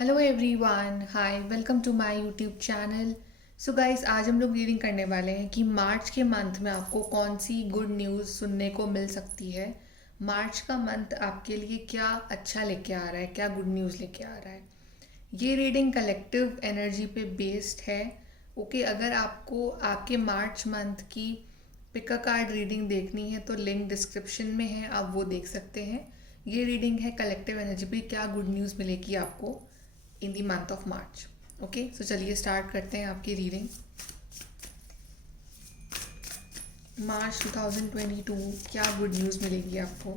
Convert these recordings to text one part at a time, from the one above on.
Hello everyone, hi, welcome to my YouTube channel. So guys, आज हम लोग reading करने वाले हैं कि मार्च के मंथ में आपको कौन सी गुड न्यूज़ सुनने को मिल सकती है। मार्च का मंथ आपके लिए क्या अच्छा लेके आ रहा है, क्या गुड न्यूज़ लेके आ रहा है। ये रीडिंग कलेक्टिव एनर्जी पे बेस्ड है। ओके, अगर आपको आपके मार्च मंथ की पिक अ कार्ड रीडिंग देखनी है तो लिंक डिस्क्रिप्शन में है, आप वो देख सकते हैं। ये रीडिंग है कलेक्टिव एनर्जी पे, क्या गुड न्यूज़ मिलेगी आपको in the month of March. Okay, so चलिए स्टार्ट करते हैं आपकी रीडिंग। मार्च 2022 क्या गुड न्यूज़ मिलेगी आपको।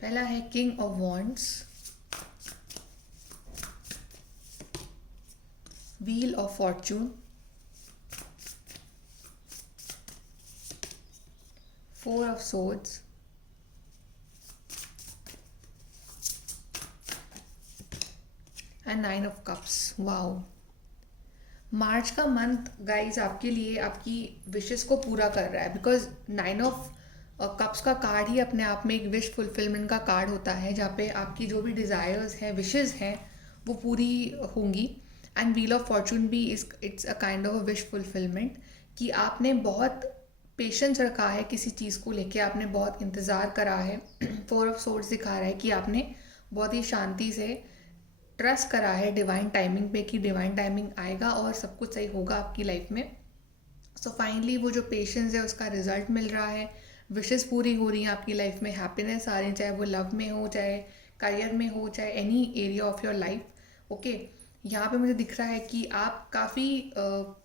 पहला है king of wands, wheel of fortune, four of swords, and nine of cups. Wow, March का मंथ गाइस आपके लिए आपकी विशेस को पूरा कर रहा है, बिकॉज नाइन ऑफ कप्स का कार्ड ही अपने आप में एक विश फुलफिलमेंट का कार्ड होता है, जहाँ पे आपकी जो भी डिज़ायर्स हैं, विशेस हैं, वो पूरी होंगी। एंड व्हील ऑफ फॉर्चून भी it's a kind of a wish fulfilment, कि आपने बहुत पेशेंस रखा है किसी चीज़ को लेके, आपने बहुत इंतज़ार करा है। फोर ऑफ सोर्ड्स दिखा रहा है कि आपने बहुत ही शांति से ट्रस्ट करा है डिवाइन टाइमिंग पे, कि डिवाइन टाइमिंग आएगा और सब कुछ सही होगा आपकी लाइफ में। सो फाइनली वो जो पेशेंस है उसका रिजल्ट मिल रहा है, विशेस पूरी हो रही हैं आपकी लाइफ में, हैप्पीनेस आ रही है, चाहे वो लव में हो, चाहे करियर में हो, चाहे any area of your life. Okay, यहाँ पे मुझे दिख रहा है कि आप काफ़ी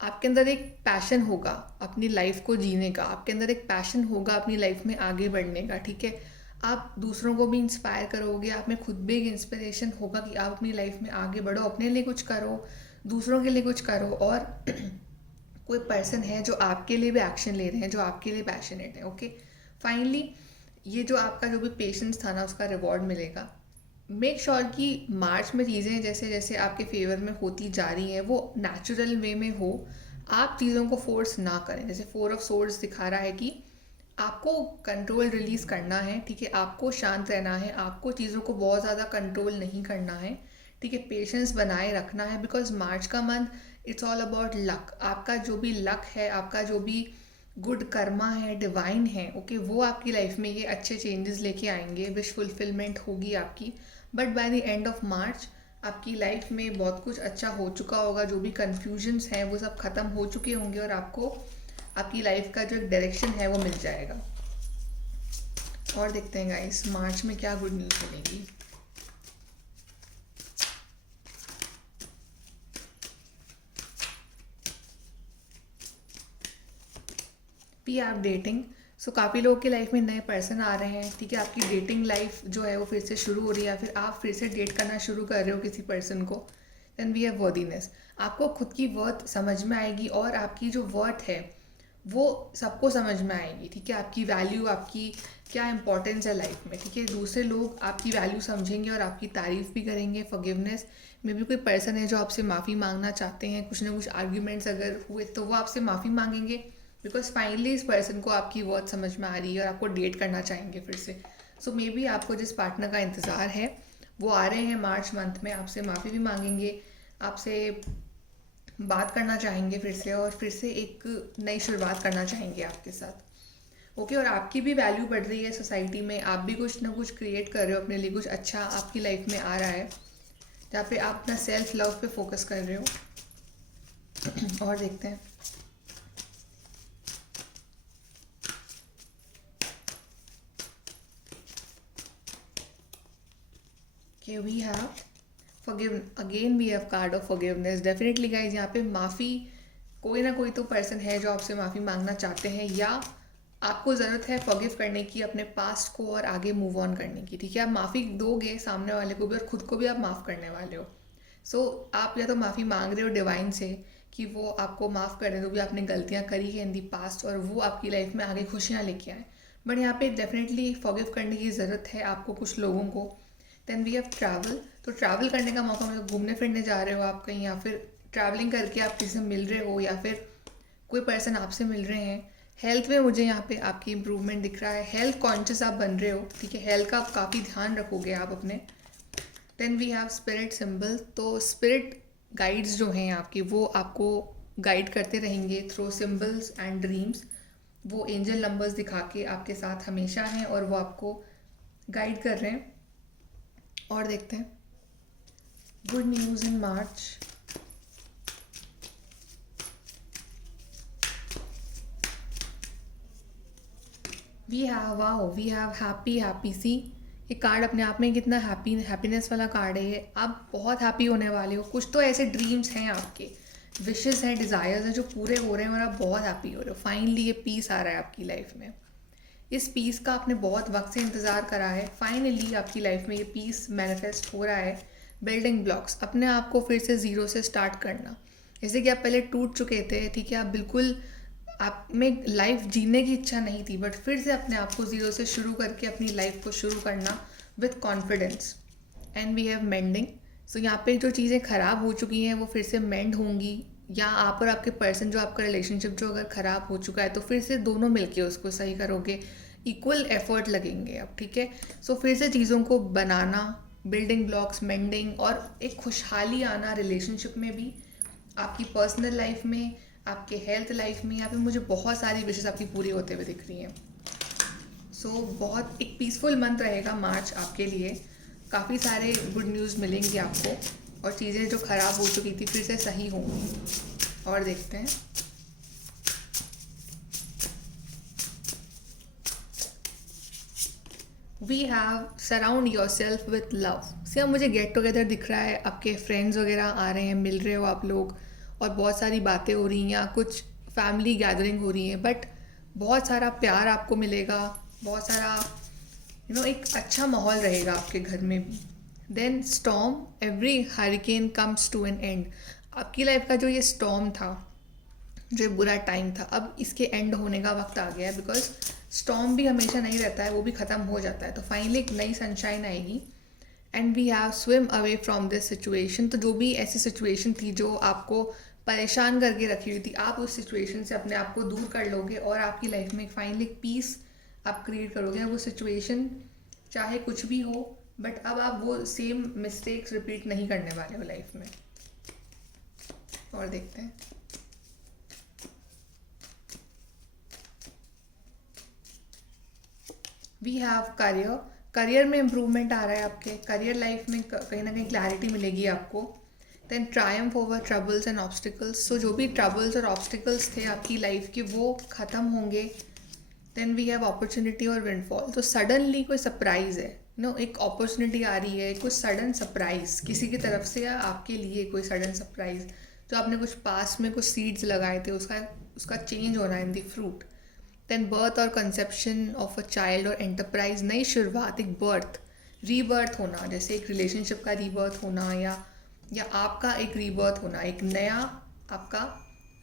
आपके अंदर एक पैशन होगा अपनी लाइफ को जीने का, आपके अंदर एक पैशन होगा अपनी लाइफ में आगे बढ़ने का। ठीक है, आप दूसरों को भी इंस्पायर करोगे, आप में खुद भी एक इंस्पिरेशन होगा कि आप अपनी लाइफ में आगे बढ़ो, अपने लिए कुछ करो, दूसरों के लिए कुछ करो। और कोई पर्सन है जो आपके लिए भी एक्शन ले रहे हैं, जो आपके लिए पैशनेट है। ओके, फाइनली ये जो आपका जो भी पेशेंस था ना, उसका रिवॉर्ड मिलेगा। मेक श्योर कि मार्च में चीज़ें जैसे जैसे आपके फेवर में होती जा रही हैं वो नेचुरल वे में हो, आप चीज़ों को फोर्स ना करें। जैसे फोर ऑफ सोर्ड्स दिखा रहा है कि आपको कंट्रोल रिलीज़ करना है। ठीक है, आपको शांत रहना है, आपको चीज़ों को बहुत ज़्यादा कंट्रोल नहीं करना है। ठीक है, पेशेंस बनाए रखना है, बिकॉज मार्च का month it's all about luck. आपका जो भी लक है, आपका जो भी गुड कर्मा है, डिवाइन है, ओके, वो आपकी लाइफ में ये अच्छे चेंजेस लेके आएंगे, विश फुलफिलमेंट होगी आपकी। But by the end of March आपकी लाइफ में बहुत कुछ अच्छा हो चुका होगा, जो भी कन्फ्यूजन्स हैं वो सब ख़त्म हो चुके होंगे, और आपको आपकी लाइफ का जो एक डायरेक्शन है वो मिल जाएगा। और देखते हैं गाइस मार्च में क्या गुड न्यूज़ मिलेगी। भी आप डेटिंग, सो काफ़ी लोगों की लाइफ में नए पर्सन आ रहे हैं। ठीक है, आपकी डेटिंग लाइफ जो है वो फिर से शुरू हो रही है, या फिर आप फिर से डेट करना शुरू कर रहे हो किसी पर्सन को। देन वी हैव वर्दीनेस, आपको खुद की वर्थ समझ में आएगी, और आपकी जो वर्थ है वो सबको समझ में आएगी। ठीक है, आपकी वैल्यू, आपकी क्या इंपॉर्टेंस है लाइफ में। ठीक है, दूसरे लोग आपकी वैल्यू समझेंगे और आपकी तारीफ भी करेंगे। फॉरगिवनेस में भी कोई पर्सन है जो आपसे माफ़ी मांगना चाहते हैं, कुछ ना कुछ आर्ग्यूमेंट्स अगर हुए तो वो आपसे माफ़ी मांगेंगे, बिकॉज फाइनली इस पर्सन को आपकी वर्थ समझ में आ रही है और आपको डेट करना चाहेंगे फिर से। सो मे बी आपको जिस पार्टनर का इंतज़ार है वो आ रहे हैं मार्च मंथ में, आपसे माफ़ी भी मांगेंगे, आपसे बात करना चाहेंगे फिर से, और फिर से एक नई शुरुआत करना चाहेंगे आपके साथ। ओके, और आपकी भी वैल्यू बढ़ रही है सोसाइटी में, आप भी कुछ ना कुछ क्रिएट कर रहे हो अपने लिए, कुछ अच्छा आपकी लाइफ में आ रहा है जहाँ पे आप अपना सेल्फ लव पे फोकस कर रहे हो। और देखते हैं कि we have forgive, again we have card of forgiveness. Definitely guys, यहाँ पे माफ़ी, कोई ना कोई तो पर्सन है जो आपसे माफ़ी मांगना चाहते हैं, या आपको ज़रूरत है फॉरगिव करने की, अपने पास्ट को और आगे मूव ऑन करने की। ठीक है, आप माफ़ी दोगे सामने वाले को भी, और खुद को भी आप माफ़ करने वाले हो। सो आप या तो माफ़ी मांग रहे हो डिवाइन से कि वो आपको माफ़ कर दें जो भी आपने गलतियाँ करी है इन दी पास्ट, और वो आपकी लाइफ में आगे खुशियाँ लेके आए। बट यहाँ पे डेफिनेटली फॉरगिव करने की ज़रूरत है आपको कुछ लोगों को। देन वी हैव ट्रैवल, तो ट्रैवल करने का मौका, मतलब घूमने फिरने जा रहे हो आप कहीं, या फिर ट्रैवलिंग करके आप किसी से मिल रहे हो, या फिर कोई पर्सन आपसे मिल रहे हैं, हेल्थ में मुझे यहाँ पे आपकी इम्प्रूवमेंट दिख रहा है, हेल्थ कॉन्शियस आप बन रहे हो, ठीक है, हेल्थ का काफ़ी ध्यान रखोगे आप अपने। Then we have spirit symbol, तो स्पिरिट गाइड्स जो हैं आपके वो आपको गाइड करते रहेंगे थ्रू सिंबल्स एंड ड्रीम्स। वो एंजल नंबर्स दिखा के आपके साथ हमेशा हैं और वो आपको गाइड कर रहे हैं। और देखते हैं good news in March. We have happy happy see. ये कार्ड अपने आप में कितना हैप्पीनेस वाला कार्ड है ये। आप बहुत हैप्पी होने वाले हो, कुछ तो ऐसे ड्रीम्स हैं आपके, विशेस हैं, डिज़ायर्स हैं जो पूरे हो रहे हैं और आप बहुत हैप्पी हो रहे हो। फाइनली ये पीस आ रहा है आपकी लाइफ में। इस पीस का आपने बहुत वक्त से इंतज़ार करा है, फाइनली आपकी लाइफ में ये पीस मैनिफेस्ट हो रहा है। बिल्डिंग ब्लॉक्स, अपने आप को फिर से ज़ीरो से स्टार्ट करना। जैसे कि आप पहले टूट चुके थे, ठीक है, आप बिल्कुल, आप में लाइफ जीने की इच्छा नहीं थी, बट फिर से अपने आप को ज़ीरो से शुरू करके अपनी लाइफ को शुरू करना with confidence. And we have mending, so यहाँ पे जो चीज़ें ख़राब हो चुकी हैं वो फिर से मेंड होंगी, या आप और आपके पर्सन जो आपका रिलेशनशिप जो अगर ख़राब हो चुका है तो फिर से दोनों मिलके उसको सही करोगे, इक्वल एफर्ट लगेंगे अब, ठीक है। सो फिर से चीज़ों को बनाना, बिल्डिंग ब्लॉक्स, मेंडिंग, और एक खुशहाली आना रिलेशनशिप में भी, आपकी पर्सनल लाइफ में, आपके हेल्थ लाइफ में। यहाँ पे मुझे बहुत सारी विशेष आपकी पूरी होते हुए दिख रही हैं। सो बहुत एक पीसफुल मंथ रहेगा मार्च आपके लिए। काफ़ी सारे गुड न्यूज़ मिलेंगी आपको और चीज़ें जो ख़राब हो चुकी थी फिर से सही होंगी। और देखते हैं we have surround yourself with love. से अब मुझे गेट टुगेदर दिख रहा है, आपके फ्रेंड्स वगैरह आ रहे हैं, मिल रहे हो आप लोग और बहुत सारी बातें हो रही हैं, या कुछ फैमिली गैदरिंग हो रही है, बट बहुत सारा प्यार आपको मिलेगा, बहुत सारा एक अच्छा माहौल रहेगा आपके घर में भी। Then storm, every hurricane comes to an end. आपकी लाइफ का जो ये स्टॉर्म था, जो बुरा टाइम था, अब इसके एंड होने का वक्त आ गया है, बिकॉज स्टॉर्म भी हमेशा नहीं रहता है, वो भी ख़त्म हो जाता है। तो फाइनली एक नई सनशाइन आएगी। And we have swim away from this situation, तो जो भी ऐसी सिचुएशन थी जो आपको परेशान करके रखी हुई थी, आप उस सिचुएशन से अपने आप को दूर कर लोगे और आपकी लाइफ में फाइनली पीस आप क्रिएट करोगे। वो सिचुएशन चाहे कुछ भी हो, बट अब आप वो सेम मिस्टेक्स रिपीट नहीं करने वाले हो लाइफ में। और देखते हैं वी हैव करियर। करियर में इम्प्रूवमेंट आ रहा है आपके, करियर लाइफ में कहीं ना कहीं क्लैरिटी मिलेगी आपको। Then triumph over troubles and obstacles, so जो भी ट्रबल्स और ऑब्स्टिकल्स थे आपकी लाइफ के वो ख़त्म होंगे। देन वी हैव अपॉर्चुनिटी और विंडफॉल, तो सडनली कोई सरप्राइज़ है, एक अपॉर्चुनिटी आ रही है, कुछ सडन सरप्राइज़ किसी की तरफ से या आपके लिए कोई सडन सरप्राइज़, जो आपने कुछ पास्ट में कुछ सीड्स लगाए थे उसका चेंज होना in the fruit. Then birth और कंसेप्शन ऑफ अ चाइल्ड और एंटरप्राइज, नई शुरुआत, एक बर्थ, रीबर्थ होना, जैसे एक रिलेशनशिप का रीबर्थ होना, या आपका एक रीबर्थ होना, एक नया आपका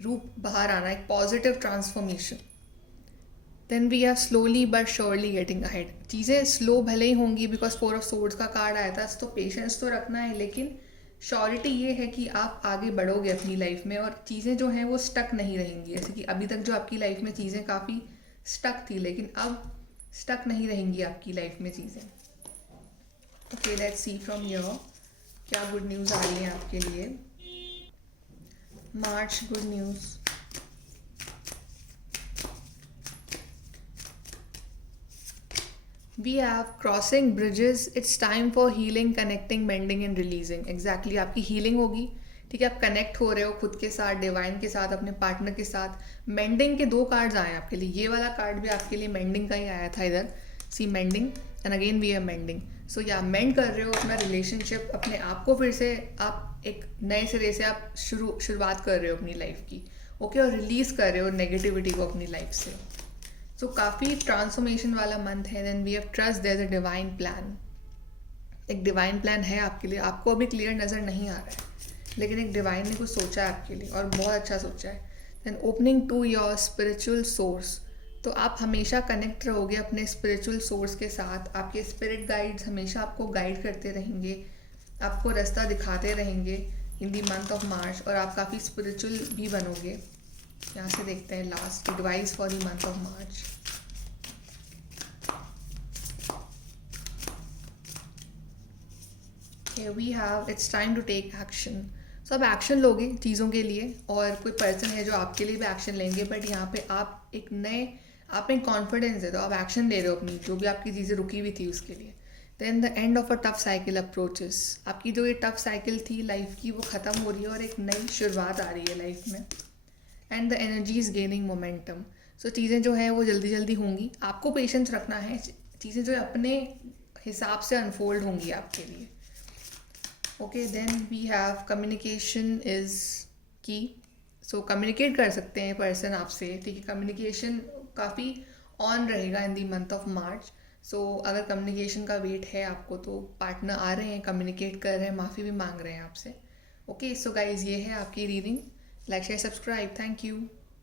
रूप बाहर आना, एक positive transformation. Then we have slowly but surely getting ahead, चीज़ें स्लो भले ही होंगी बिकॉज 4 ऑफ सोर्ड्स का कार्ड आया था, तो पेशेंस तो रखना है, लेकिन श्योरिटी ये है कि आप आगे बढ़ोगे अपनी लाइफ में और चीज़ें जो हैं वो स्टक नहीं रहेंगी। जैसे कि अभी तक जो आपकी लाइफ में चीज़ें काफ़ी स्टक थी, लेकिन अब स्टक नहीं रहेंगी आपकी लाइफ में चीज़ें। Okay, let's see from your क्या गुड न्यूज़ आ रही है आपके लिए। March good news, we have crossing bridges, it's time for healing, connecting, mending and releasing. Exactly आपकी हीलिंग होगी, ठीक है, आप कनेक्ट हो रहे हो खुद के साथ, डिवाइन के साथ, अपने पार्टनर के साथ। मेंडिंग के 2 कार्ड्स आए आपके लिए, ये वाला कार्ड भी आपके लिए मेंडिंग का ही आया था इधर, see mending, and again we are mending. So या मेंड कर रहे हो अपना रिलेशनशिप, अपने आप को फिर से आप एक नए सिरे से आप शुरुआत कर रहे हो अपनी लाइफ की, ओके, और रिलीज़ कर रहे हो नेगेटिविटी को अपनी लाइफ से। सो काफ़ी ट्रांसफॉर्मेशन वाला मंथ है। Then we have trust, there is a divine plan, एक डिवाइन प्लान है आपके लिए, आपको अभी क्लियर नज़र नहीं आ रहा है, लेकिन एक डिवाइन ने कुछ सोचा है आपके लिए और बहुत अच्छा सोचा है। Then opening to your spiritual source, तो आप हमेशा कनेक्ट रहोगे अपने स्पिरिचुअल सोर्स के साथ, आपके स्पिरिट गाइड्स हमेशा आपको गाइड करते रहेंगे, आपको रास्ता दिखाते रहेंगे इन दी मंथ ऑफ मार्च, और आप काफ़ी स्पिरिचुअल भी बनोगे। यहाँ से देखते हैं last advice for the month of March. We have it's time to take action. So आप एक्शन लोगे चीज़ों के लिए, और कोई पर्सन है जो आपके लिए भी एक्शन लेंगे, बट यहाँ पे आप एक नए, आप में कॉन्फिडेंस है तो आप एक्शन ले रहे हो अपनी जो भी आपकी चीज़ें रुकी हुई थी उसके लिए। Then the end of a tough cycle approaches. आपकी जो ये टफ साइकिल थी लाइफ की वो ख़त्म हो रही है और एक नई शुरुआत आ रही है लाइफ में। And the energy is gaining momentum. So चीज़ें जो है वो जल्दी जल्दी होंगी, आपको पेशेंस रखना है, चीज़ें जो है अपने हिसाब से अनफोल्ड होंगी आपके लिए। Okay, then we have communication is key. So communicate कर सकते हैं पर्सन आपसे, ठीक है। कम्युनिकेशन काफ़ी ऑन रहेगा इन दी मंथ ऑफ मार्च। सो अगर कम्युनिकेशन का वेट है आपको तो पार्टनर आ रहे हैं, कम्युनिकेट कर रहे हैं, माफ़ी भी मांग रहे हैं आपसे। ओके, सो गाइज ये है आपकी reading. Like share subscribe, thank you.